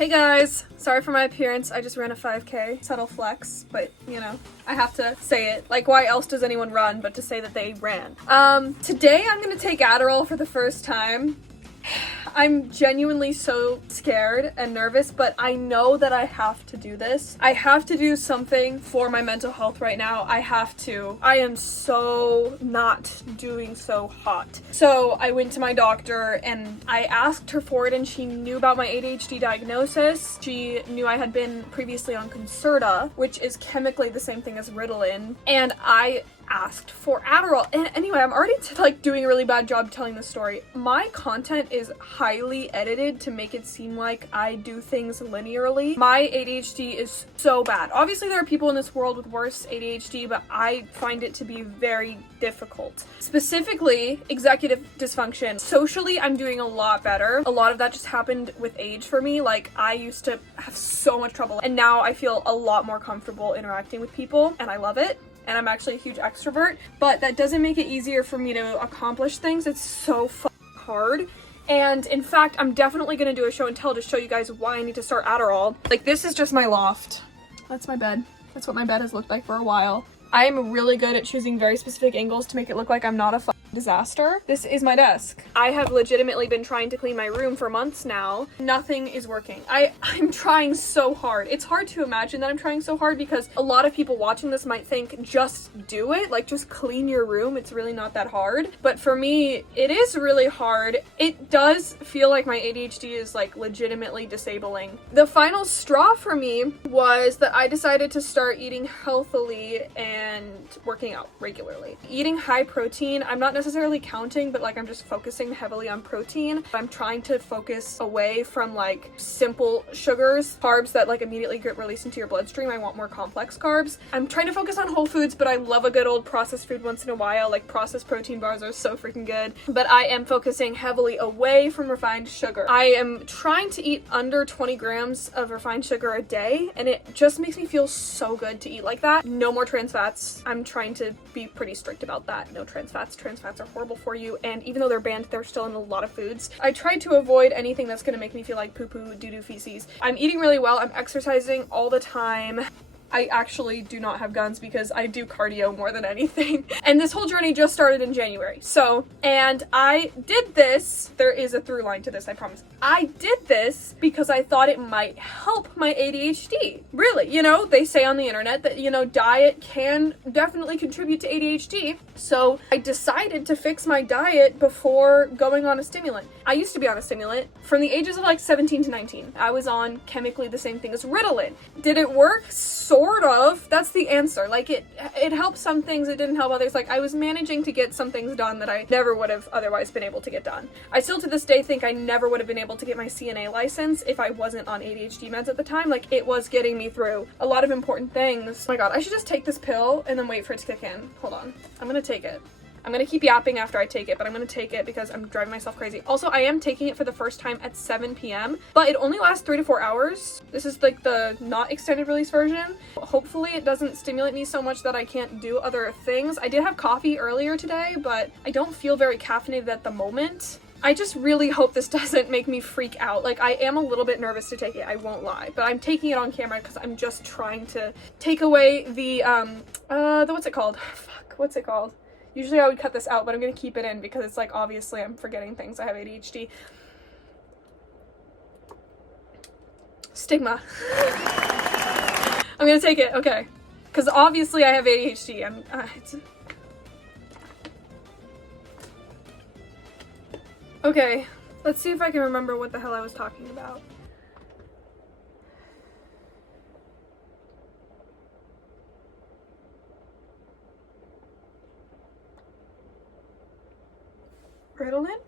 Hey guys, sorry for my appearance. I just ran a 5K. Subtle flex, but you know, I have to say it. Like, why else does anyone run but to say that they ran? Today I'm gonna take Adderall for the first time. I'm genuinely so scared and nervous, but I know that I have to do this. I have to do something for my mental health right now. I have to. I am so not doing so hot. So I went to my doctor and I asked her for it, and she knew about my ADHD diagnosis. She knew I had been previously on Concerta, which is chemically the same thing as Ritalin, and I asked for Adderall. And anyway, I'm already doing a really bad job telling the story. My content is highly edited to make it seem like I do things linearly. My ADHD is so bad. Obviously there are people in this world with worse ADHD, but I find it to be very difficult. Specifically, executive dysfunction. Socially, I'm doing a lot better. A lot of that just happened with age for me. Like, I used to have so much trouble, and now I feel a lot more comfortable interacting with people, and I love it. And I'm actually a huge extrovert, but that doesn't make it easier for me to accomplish things. It's so hard. And in fact, I'm definitely gonna do a show and tell to show you guys why I need to start Adderall. Like, this is just my loft. That's my bed. That's what my bed has looked like for a while. I am really good at choosing very specific angles to make it look like I'm not a disaster. This is my desk. I have legitimately been trying to clean my room for months now. Nothing is working. I'm trying so hard. It's hard to imagine that I'm trying so hard because a lot of people watching this might think, just do it, like just clean your room. It's really not that hard. But for me, it is really hard. It does feel like my ADHD is like legitimately disabling. The final straw for me was that I decided to start eating healthily and working out regularly. Eating high protein, I'm not necessarily counting, but like I'm just focusing heavily on protein. I'm trying to focus away from like simple sugars, carbs that like immediately get released into your bloodstream. I want more complex carbs. I'm trying to focus on whole foods, but I love a good old processed food once in a while. Like, processed protein bars are so freaking good. But I am focusing heavily away from refined sugar. I am trying to eat under 20 grams of refined sugar a day, and it just makes me feel so good to eat like that. No more trans fats. I'm trying to be pretty strict about that. No trans fats. Trans fats are horrible for you, and even though they're banned, they're still in a lot of foods. I tried to avoid anything that's gonna make me feel like poo-poo, doo-doo, feces. I'm eating really well. I'm exercising all the time. I actually do not have guns because I do cardio more than anything. And this whole journey just started in January. And I did this, there is a through line to this, I promise. I did this because I thought it might help my ADHD. Really, you know, they say on the internet that, you know, diet can definitely contribute to ADHD. So I decided to fix my diet before going on a stimulant. I used to be on a stimulant from the ages of like 17 to 19. I was on chemically the same thing as Ritalin. Did it work? Sort of. That's the answer. Like, it helped some things, it didn't help others. Like, I was managing to get some things done that I never would have otherwise been able to get done. I still to this day think I never would have been able to get my CNA license if I wasn't on ADHD meds at the time. Like, it was getting me through a lot of important things. Oh my god, I should just take this pill and then wait for it to kick in. Hold on. I'm gonna take it. I'm gonna keep yapping after I take it, but I'm gonna take it because I'm driving myself crazy. Also, I am taking it for the first time at 7 p.m., but it only lasts 3 to 4 hours. This is like the not extended release version. Hopefully it doesn't stimulate me so much that I can't do other things. I did have coffee earlier today, but I don't feel very caffeinated at the moment. I just really hope this doesn't make me freak out. Like, I am a little bit nervous to take it, I won't lie, but I'm taking it on camera because I'm just trying to take away the what's it called? Fuck, what's it called? Usually I would cut this out, but I'm gonna keep it in because it's like, obviously I'm forgetting things. I have ADHD. Stigma. I'm gonna take it, okay. Because obviously I have ADHD. Okay, let's see if I can remember what the hell I was talking about. Ritalin?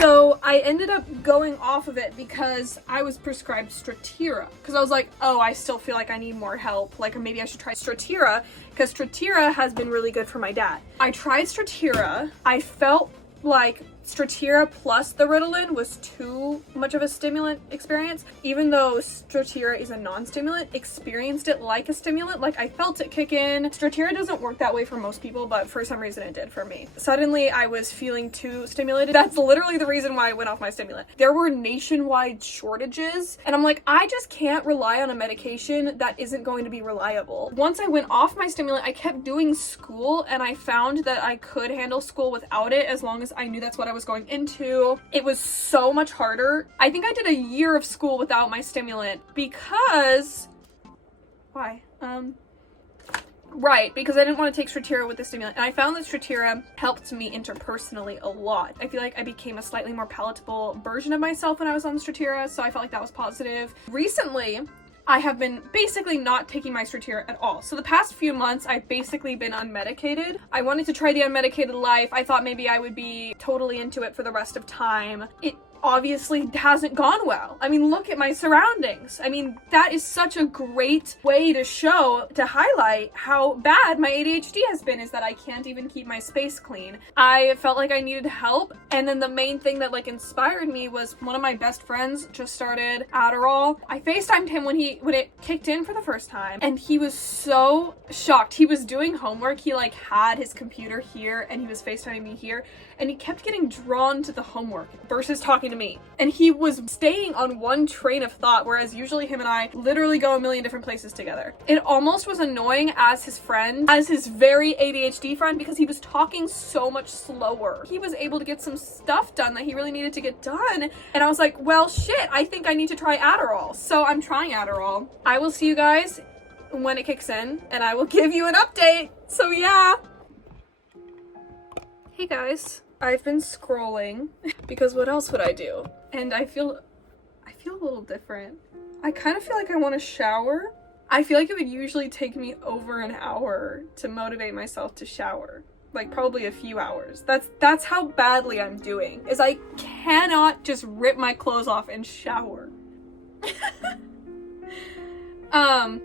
So I ended up going off of it because I was prescribed Strattera. Because I was like, oh, I still feel like I need more help. Like, maybe I should try Strattera because Strattera has been really good for my dad. I tried Strattera. I felt like Strattera plus the Ritalin was too much of a stimulant experience. Even though Strattera is a non-stimulant, experienced it like a stimulant. Like, I felt it kick in. Strattera doesn't work that way for most people, but for some reason it did for me. Suddenly I was feeling too stimulated. That's literally the reason why I went off my stimulant. There were nationwide shortages, and I'm like, I just can't rely on a medication that isn't going to be reliable. Once I went off my stimulant, I kept doing school, and I found that I could handle school without it as long as I knew that's what I was going into. It was so much harder. I think I did a year of school without my stimulant because... Why? Right, because I didn't want to take Strattera with the stimulant, and I found that Strattera helped me interpersonally a lot. I feel like I became a slightly more palatable version of myself when I was on Strattera, so I felt like that was positive. Recently, I have been basically not taking my Strattera at all. So the past few months, I've basically been unmedicated. I wanted to try the unmedicated life. I thought maybe I would be totally into it for the rest of time. It obviously hasn't gone well. I mean, look at my surroundings. I mean, that is such a great way to highlight how bad my ADHD has been, is that I can't even keep my space clean. I felt like I needed help, and then the main thing that like inspired me was one of my best friends just started Adderall. I FaceTimed him when it kicked in for the first time, and he was so shocked. He was doing homework. He like had his computer here, and he was FaceTiming me here, and he kept getting drawn to the homework versus talking to me. And he was staying on one train of thought, whereas usually him and I literally go a million different places together. It almost was annoying as his friend, as his very ADHD friend, because he was talking so much slower. He was able to get some stuff done that he really needed to get done. And I was like, well, shit, I think I need to try Adderall. So I'm trying Adderall. I will see you guys when it kicks in, and I will give you an update. So yeah. Hey guys. I've been scrolling because what else would I do? And I feel a little different. I kind of feel like I want to shower. I feel like it would usually take me over an hour to motivate myself to shower. Like probably a few hours. That's how badly I'm doing, is I cannot just rip my clothes off and shower. I'm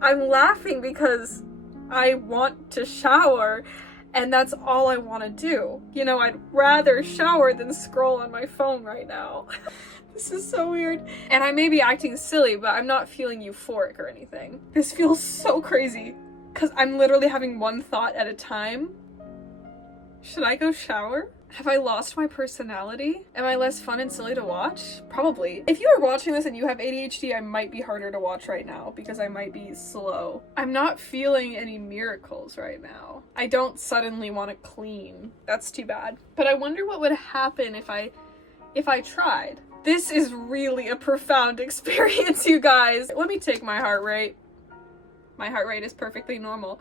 laughing because I want to shower, and that's all I want to do. You know, I'd rather shower than scroll on my phone right now. This is so weird. And I may be acting silly, but I'm not feeling euphoric or anything. This feels so crazy because I'm literally having one thought at a time. Should I go shower? Have I lost my personality? Am I less fun and silly to watch? Probably. If you are watching this and you have ADHD, I might be harder to watch right now because I might be slow. I'm not feeling any miracles right now. I don't suddenly want to clean. That's too bad. But I wonder what would happen if I tried. This is really a profound experience, you guys. Let me take my heart rate. My heart rate is perfectly normal.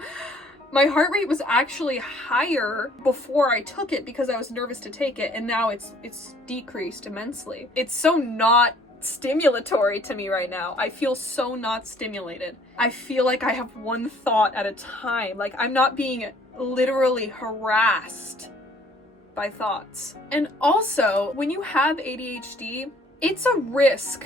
My heart rate was actually higher before I took it because I was nervous to take it, and now it's decreased immensely. It's so not stimulatory to me right now. I feel so not stimulated. I feel like I have one thought at a time. Like I'm not being literally harassed by thoughts. And also, when you have ADHD, it's a risk.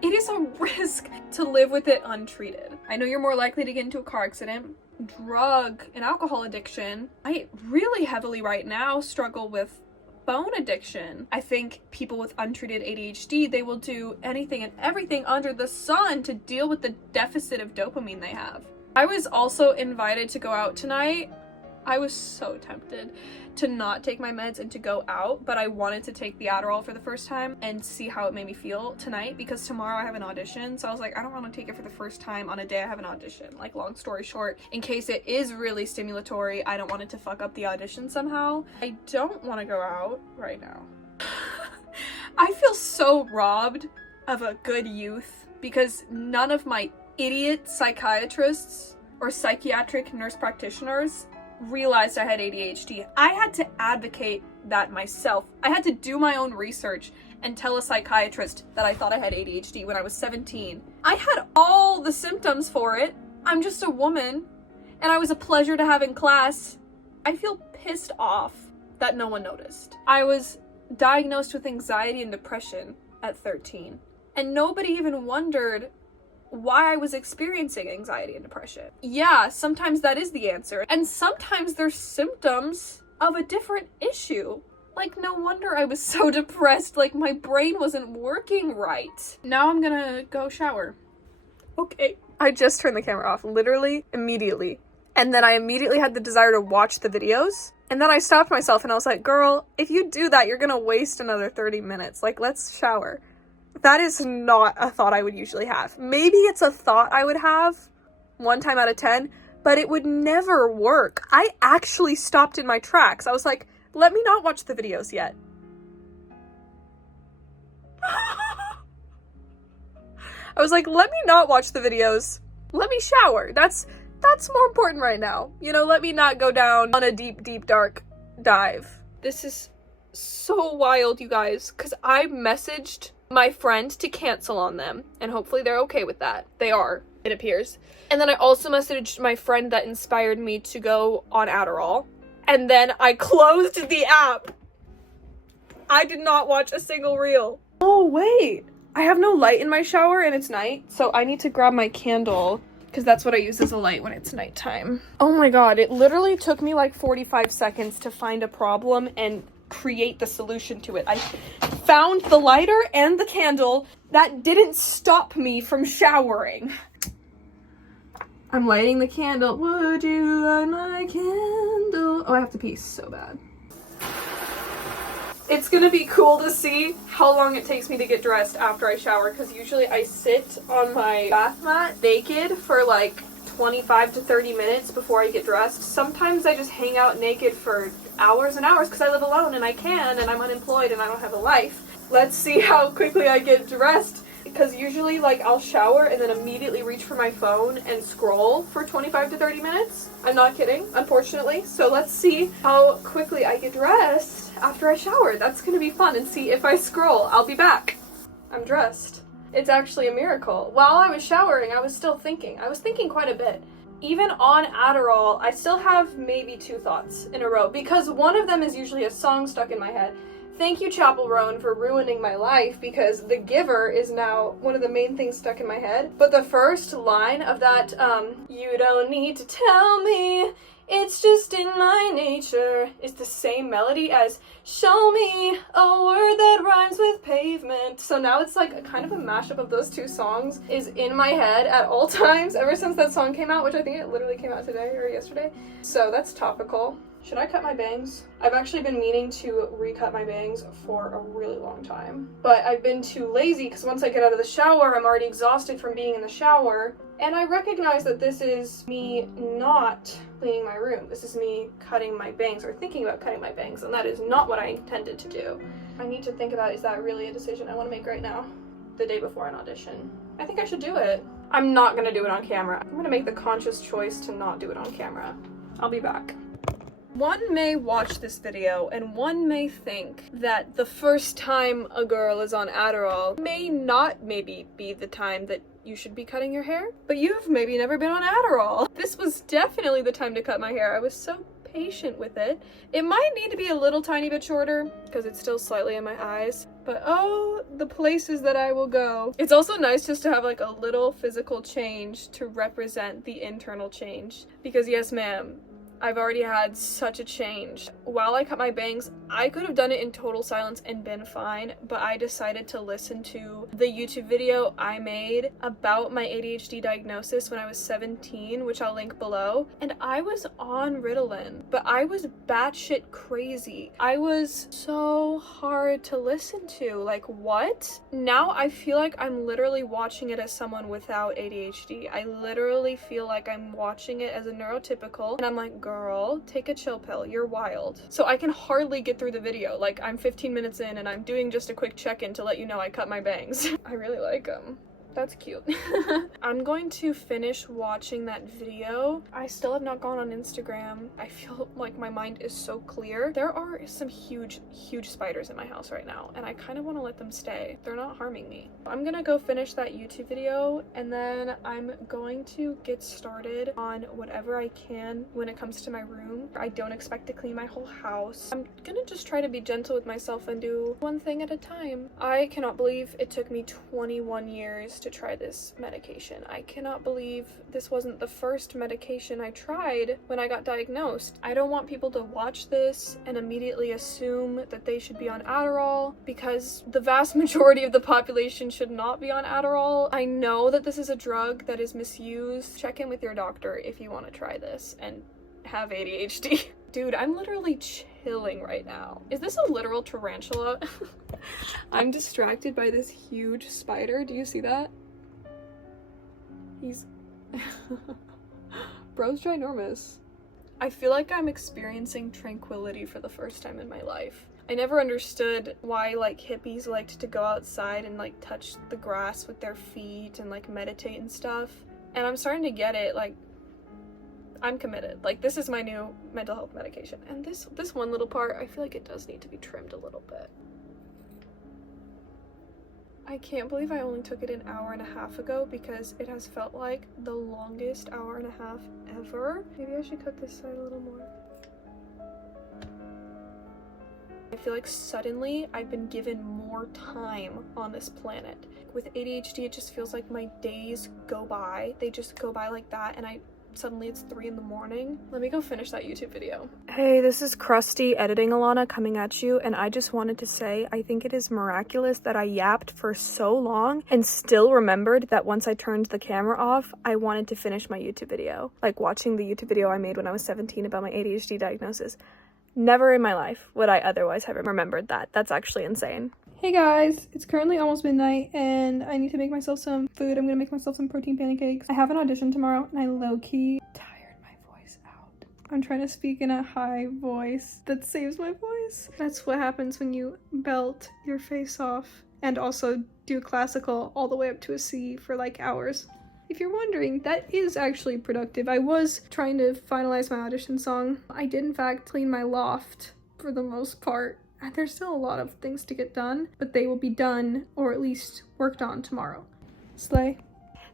It is a risk to live with it untreated. I know you're more likely to get into a car accident. Drug and alcohol addiction. I really heavily right now struggle with phone addiction. I think people with untreated ADHD, they will do anything and everything under the sun to deal with the deficit of dopamine they have. I was also invited to go out tonight. I was so tempted to not take my meds and to go out, but I wanted to take the Adderall for the first time and see how it made me feel tonight because tomorrow I have an audition. So I was like, I don't want to take it for the first time on a day I have an audition. Like, long story short, in case it is really stimulatory, I don't want it to fuck up the audition somehow. I don't want to go out right now. I feel so robbed of a good youth because none of my idiot psychiatrists or psychiatric nurse practitioners realized I had ADHD. I had to advocate that myself. I had to do my own research and tell a psychiatrist that I thought I had ADHD when I was 17. I had all the symptoms for it. I'm just a woman, and I was a pleasure to have in class. I feel pissed off that no one noticed. I was diagnosed with anxiety and depression at 13, and nobody even wondered why I was experiencing anxiety and depression. Yeah, sometimes that is the answer. And sometimes there's symptoms of a different issue. Like, no wonder I was so depressed. Like, my brain wasn't working right. Now I'm gonna go shower. Okay. I just turned the camera off, literally immediately. And then I immediately had the desire to watch the videos. And then I stopped myself and I was like, girl, if you do that, you're gonna waste another 30 minutes. Like, let's shower. That is not a thought I would usually have. Maybe it's a thought I would have 1 time out of 10, but it would never work. I actually stopped in my tracks. I was like, let me not watch the videos yet. I was like, let me not watch the videos. Let me shower. That's more important right now. You know, let me not go down on a deep, deep, dark dive. This is so wild, you guys, because I messaged my friend to cancel on them, and hopefully they're okay with that. They are, it appears. And then I also messaged my friend that inspired me to go on Adderall, and then I closed the app. I did not watch a single reel. Oh, wait. I have no light in my shower and it's night, so I need to grab my candle because that's what I use as a light when it's nighttime. Oh my god, it literally took me like 45 seconds to find a problem and create the solution to it. I found the lighter and the candle. That didn't stop me from showering. I'm lighting the candle. Would you light my candle? Oh, I have to pee so bad. It's gonna be cool to see how long it takes me to get dressed after I shower, because usually I sit on my bath mat naked for like 25 to 30 minutes before I get dressed. Sometimes I just hang out naked for hours and hours because I live alone and I can, and I'm unemployed and I don't have a life. Let's see how quickly I get dressed, because usually like I'll shower and then immediately reach for my phone and scroll for 25 to 30 minutes. I'm not kidding, unfortunately. So let's see how quickly I get dressed after I shower. That's gonna be fun, and see if I scroll. I'll be back. I'm dressed. It's actually a miracle. While I was showering, I was still thinking. I was thinking quite a bit. Even on Adderall, I still have maybe 2 thoughts in a row, because one of them is usually a song stuck in my head. Thank you, Chapel Roan, for ruining my life, because The Giver is now one of the main things stuck in my head. But the first line of that, you don't need to tell me, it's just in my nature, is the same melody as show me a word that rhymes with pavement. So now it's like a kind of a mashup of those 2 songs is in my head at all times ever since that song came out, which I think it literally came out today or yesterday. So that's topical. Should I cut my bangs? I've actually been meaning to recut my bangs for a really long time, but I've been too lazy because once I get out of the shower, I'm already exhausted from being in the shower, and I recognize that this is me not cleaning my room. This is me cutting my bangs or thinking about cutting my bangs, and that is not what I intended to do. I need to think about, is that really a decision I want to make right now? The day before an audition. I think I should do it. I'm not gonna do it on camera. I'm gonna make the conscious choice to not do it on camera. I'll be back. One may watch this video and one may think that the first time a girl is on Adderall may not maybe be the time that you should be cutting your hair, but you've maybe never been on Adderall. This was definitely the time to cut my hair. I was so patient with it. It might need to be a little tiny bit shorter because it's still slightly in my eyes, but oh, the places that I will go. It's also nice just to have like a little physical change to represent the internal change, because yes ma'am, I've already had such a change. While I cut my bangs, I could have done it in total silence and been fine, but I decided to listen to the YouTube video I made about my ADHD diagnosis when I was 17, which I'll link below, and I was on Ritalin, but I was batshit crazy. I was so hard to listen to. Like, what? Now I feel like I'm literally watching it as someone without ADHD. I literally feel like I'm watching it as a neurotypical, and I'm like, girl, take a chill pill, you're wild. So I can hardly get through the video. Like, I'm 15 minutes in and I'm doing just a quick check-in to let you know I cut my bangs. I really like them. That's cute. I'm going to finish watching that video. I still have not gone on Instagram. I feel like my mind is so clear. There are some huge spiders in my house right now, and I kind of want to let them stay. They're not harming me. I'm gonna go finish that YouTube video, and then I'm going to get started on whatever I can when it comes to my room. I don't expect to clean my whole house. I'm gonna just try to be gentle with myself and do one thing at a time. I cannot believe it took me 21 years to try this medication. I cannot believe this wasn't the first medication I tried when I got diagnosed. I don't want people to watch this and immediately assume that they should be on Adderall, because the vast majority of the population should not be on Adderall. I know that this is a drug that is misused. Check in with your doctor if you want to try this and have ADHD. Dude, I'm literally chilling right now. Is this a literal tarantula? I'm distracted by this huge spider. Do you see that? He's... Bro's ginormous. I feel like I'm experiencing tranquility for the first time in my life. I never understood why, like, hippies liked to go outside and, like, touch the grass with their feet and, like, meditate and stuff. And I'm starting to get it. Like, I'm committed. Like, this is my new mental health medication. And this one little part, I feel like it does need to be trimmed a little bit. I can't believe I only took it an hour and a half ago, because it has felt like the longest hour and a half ever. Maybe I should cut this side a little more. I feel like suddenly I've been given more time on this planet. With ADHD, it just feels like my days go by. They just go by like that, and suddenly it's 3 in the morning. Let me go finish that YouTube video. Hey, this is Krusty Editing Alana coming at you, and I just wanted to say I think it is miraculous that I yapped for so long and still remembered that once I turned the camera off, I wanted to finish my YouTube video. Like watching the YouTube video I made when I was 17 about my ADHD diagnosis. Never in my life would I otherwise have remembered that. That's actually insane. Hey guys, it's currently almost midnight and I need to make myself some food. I'm gonna make myself some protein pancakes. I have an audition tomorrow and I low-key tired my voice out. I'm trying to speak in a high voice that saves my voice. That's what happens when you belt your face off and also do classical all the way up to a C for like hours. If you're wondering, that is actually productive. I was trying to finalize my audition song. I did in fact clean my loft for the most part. There's still a lot of things to get done, but they will be done, or at least worked on, tomorrow. Slay.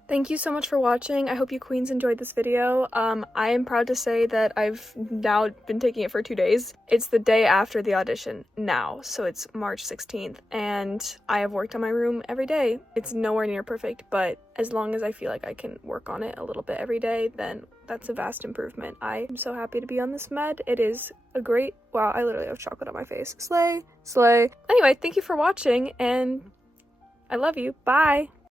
Thank you so much for watching. I hope you queens enjoyed this video. I am proud to say that I've now been taking it for 2 days. It's the day after the audition now, so it's March 16th, and I have worked on my room every day. It's nowhere near perfect, but as long as I feel like I can work on it a little bit every day, then that's a vast improvement. I am so happy to be on this med. It is a great... Wow, I literally have chocolate on my face. Slay, slay. Anyway, thank you for watching, and I love you. Bye!